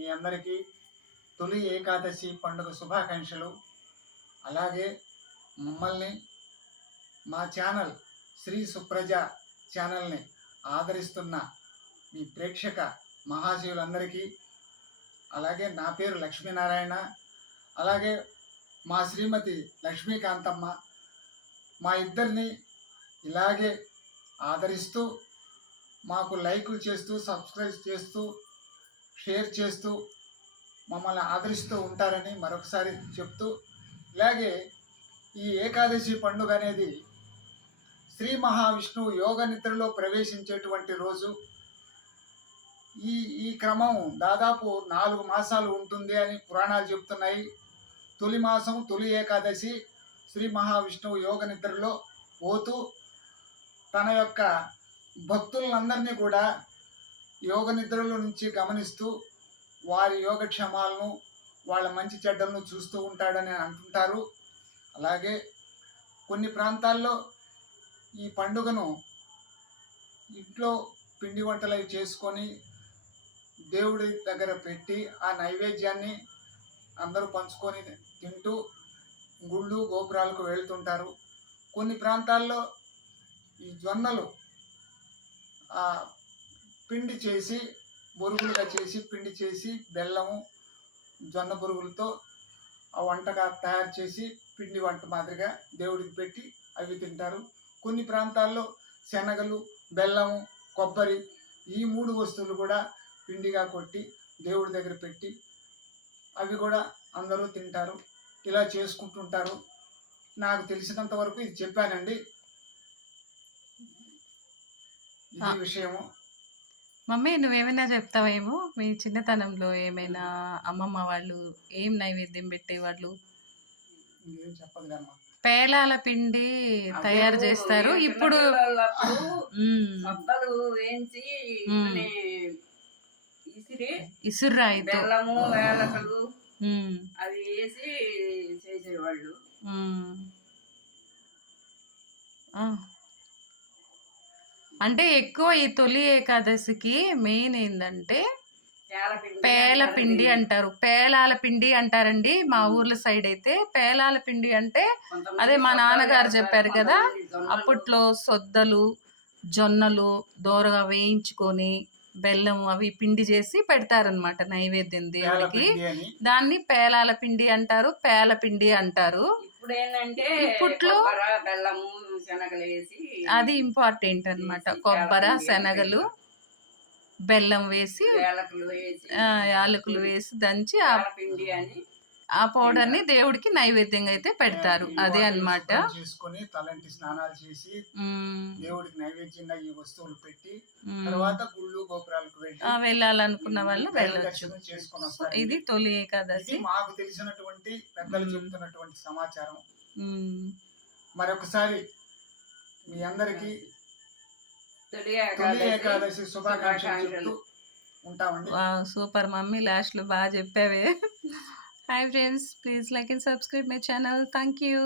మీ అందరికీ తొలి ఏకాదశి పండుగ శుభాకాంక్షలు. అలాగే మమ్మల్ని మా ఛానల్ శ్రీ సుప్రజ ఛానల్ని ఆదరిస్తున్న మీ ప్రేక్షక మహాశివులందరికీ, అలాగే నా పేరు లక్ష్మీనారాయణ, అలాగే మా శ్రీమతి లక్ష్మీకాంతమ్మ, మా ఇద్దరిని ఇలాగే ఆదరిస్తూ మాకు లైకులు చేస్తూ, సబ్స్క్రైబ్ చేస్తూ, షేర్ చేస్తూ మమ్మల్ని ఆదరిస్తూ ఉంటారని మరొకసారి చెప్తూ, ఇలాగే ఈ ఏకాదశి పండుగ అనేది శ్రీ మహావిష్ణువు యోగ నిద్రలో ప్రవేశించేటువంటి రోజు. ఈ క్రమం దాదాపు 4 మాసాలు ఉంటుంది అని పురాణాలు చెబుతున్నాయి. తొలి మాసం తొలి ఏకాదశి శ్రీ మహావిష్ణువు యోగ నిద్రలో పోతూ తన యొక్క భక్తులందరినీ కూడా యోగ నిద్రలో నుంచి గమనిస్తూ వారి యోగక్షేమాలను, వాళ్ళ మంచి చెడ్డలను చూస్తూ ఉంటాడని అంటుంటారు. అలాగే కొన్ని ప్రాంతాల్లో ఈ పండుగను ఇంట్లో పిండి వంటలు చేసుకొని దేవుడి దగ్గర పెట్టి ఆ నైవేద్యాన్ని అందరూ పంచుకొని తింటూ గుళ్ళు గోపురాలకు వెళ్తుంటారు. కొన్ని ప్రాంతాల్లో ఈ జొన్నలు పిండి చేసి బొరుగులుగా చేసి పిండి చేసి బెల్లము జొన్న బొరుగులతో ఆ వంటగా తయారు చేసి పిండి వంట మాదిరిగా దేవుడికి పెట్టి అవి తింటారు. కొన్ని ప్రాంతాల్లో శనగలు, బెల్లము, కొబ్బరి ఈ 3 వస్తువులు కూడా పిండిగా కొట్టి దేవుడి దగ్గర పెట్టి అవి కూడా అందరూ తింటారు. ఇలా చేసుకుంటుంటారు. నాకు తెలిసినంత వరకు ఇది చెప్పానండి. ఇది విషయము. మమ్మీ, నువ్వేమైనా చెప్తావేమో మీ చిన్నతనంలో ఏమైనా అమ్మమ్మ వాళ్ళు ఏం నైవేద్యం పెట్టేవాళ్ళు? పేలాల పిండి తయారు చేస్తారు. ఇప్పుడు ఇసురాయితో అవి వేసి చేసేవాళ్ళు. అంటే ఎక్కువ ఈ తొలి ఏకాదశికి మెయిన్ ఏంటంటే పేల పిండి అంటారు, పేలాల పిండి అంటారండి మా ఊర్ల సైడ్ అయితే. పేలాల పిండి అంటే అదే మా నాన్నగారు చెప్పారు కదా, అప్పట్లో సొద్దలు, జొన్నలు దోరగా వేయించుకొని బెల్లం అవి పిండి చేసి పెడతారనమాట నైవేద్యం దేవుడికి. దాన్ని పేలాల పిండి అంటారు, పేల పిండి అంటారు. ఇప్పుడు ఏంటంటే ఇప్పట్లో బెల్లము శనగలు వేసి అది ఇంపార్టెంట్ అనమాట. కొబ్బరి, శనగలు, బెల్లం వేసి యాలకులు వేసి దంచి ఆ పౌడర్ ని దేవుడికి నైవేద్యంగా అయితే పెడతారు. అదే అన్నమాట. చేసుకొని తలంటి స్నానాలు చేసి దేవుడికి నైవేద్యంగా ఈ వస్తువులు పెట్టి తర్వాత గుళ్ళు గోపురాలకు వెళ్ళాలనుకున్న వాళ్ళు వెళ్ళొచ్చు. ఇది తొలి ఏకాదశి. మాకు తెలిసినటువంటి పెద్దలు చెబుతున్నటువంటి సమాచారం. మరొకసారి మీ అందరికి తొలి ఏకాదశి శుభాకాంక్షలు ఉంటామండి. సూపర్ మమ్మీ, లాస్ట్ లో బాగా చెప్పావే. Hi friends, please like and subscribe my channel. Thank you.